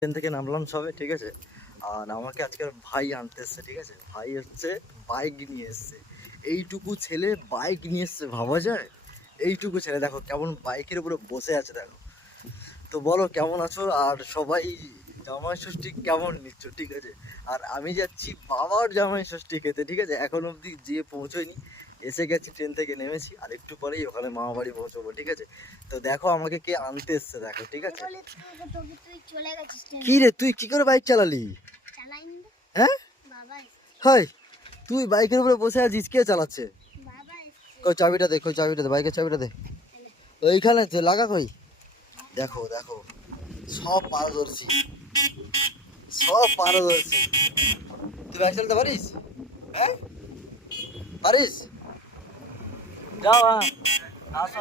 Train থেকে নামলাম সবে, ঠিক আছে। আর আমাকে আজকে ভাই আনতে এসছে, ঠিক আছে। ভাই হচ্ছে বাইক নিয়ে এসছে, এইটুকু ছেলে বাইক নিয়ে এসছে, ভাবা যায়? এইটুকু ছেলে দেখো কেমন বাইকের উপরে বসে আছে, দেখো। তো বলো কেমন আছো, আর সবাই জামাই ষষ্ঠী কেমন নিচ্ছ, ঠিক আছে। আর আমি যাচ্ছি বাবার জামাই ষষ্ঠী খেতে, ঠিক আছে। এখন অবধি যেয়ে পৌঁছোয়নি, এসে গেছি, ট্রেন থেকে নেমেছি, আর একটু পরেই ওখানে মামা বাড়ি পৌঁছবো, ঠিক আছে। তো দেখো আমাকে কে আনতে এসছে, দেখো, ঠিক আছে। কি রে, তুই কি করে বাইক চালালি? হ্যাঁ, হাই, তুই বাইকের উপরে বসে আছিস, কে চালাচ্ছে? কই চাবিটা দে, কই চাবিটা দে, বাইকের চাবিটা দে। ওইখানে তো লাগা, কই। দেখো দেখো, সব পারদর্শী, সব পারদর্শী। তুই বাইক চালাতে পারিস? হ্যাঁ, পারিস? যাও, আসো।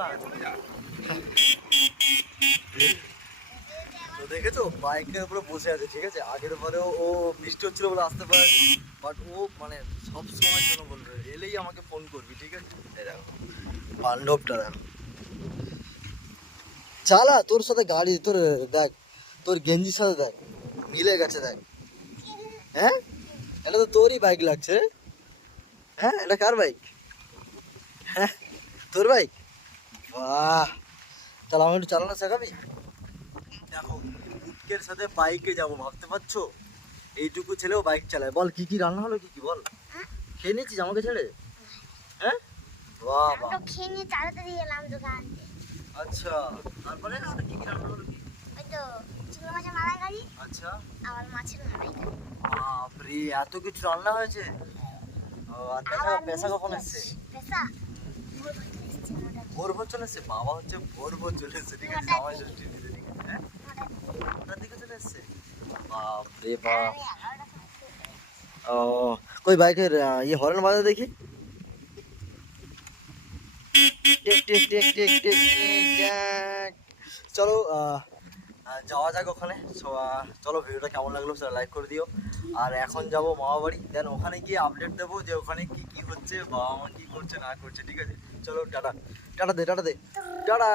তো দেখেছো বাইকের উপরে বসে আছে, ঠিক আছে। আগের বারেও ও বৃষ্টি হচ্ছিল বলে আসতে পারেনি, বাট ও মানে সব সময়ের জন্য বলবে, এলেই আমাকে ফোন করবি, ঠিক আছে। এই দেখো পাণ্ডবটা, দেখো চালা, তোর সাথে গাড়ি, তোর দেখ, তোর গেঞ্জির সাথে দেখ মিলে গেছে, দেখ। হ্যাঁ, এটা তো তোরই বাইক লাগছে। হ্যাঁ, এটা কার বাইক? হ্যাঁ, তোর বাইক। বাহ, তাহলে আমি একটু চালানো শেখাবি? দেখো, বুকের সাথে বাইকে যাবো, ভাবতে পারছো? এইটুকু ছেলেও বাইক চালায়। বল কি কি রান্না হলো, কি কি বল। খেয়ে নিয়েছিস আমাকে ছেড়ে? হ্যাঁ, বাহ বাহ, খেয়ে নিয়ে চালাতে দিয়ে এলাম দোকান। আচ্ছা, তারপরে আর কি কি রান্না হলো, কি? ওই তো চিংড়ি মাছের মালাইকারি, আচ্ছা, আর মাছের মালাইকারি। বাপরে, এত কিছু রান্না হয়েছে। ও, আর পেশা কখন এসছে? পেশা ভোর ভোর চলে এসছে, বাবা হচ্ছে ভোর ভোর চলে এসছে, ঠিক আছে। জামাই ষষ্ঠী দিতে, ঠিক আছে। হ্যাঁ, ওটার দিকে চলে এসছে, বাপরে বাপ। ও, কই বাইকের ইয়ে হর্ন বাজা দেখি। Tick tick tick tick tick tick tack. চলো যাওয়া যাক ওখানে। চলো, ভিডিওটা কেমন লাগলো সেটা লাইক করে দিও। আর এখন যাব মামা বাড়ি, দেন ওখানে গিয়ে আপডেট দেবো যে ওখানে কি কি হচ্ছে, বাবা মা কি করছে না করছে, ঠিক আছে। চলো টাটা, টাটা দে, টাটা দে, টাটা।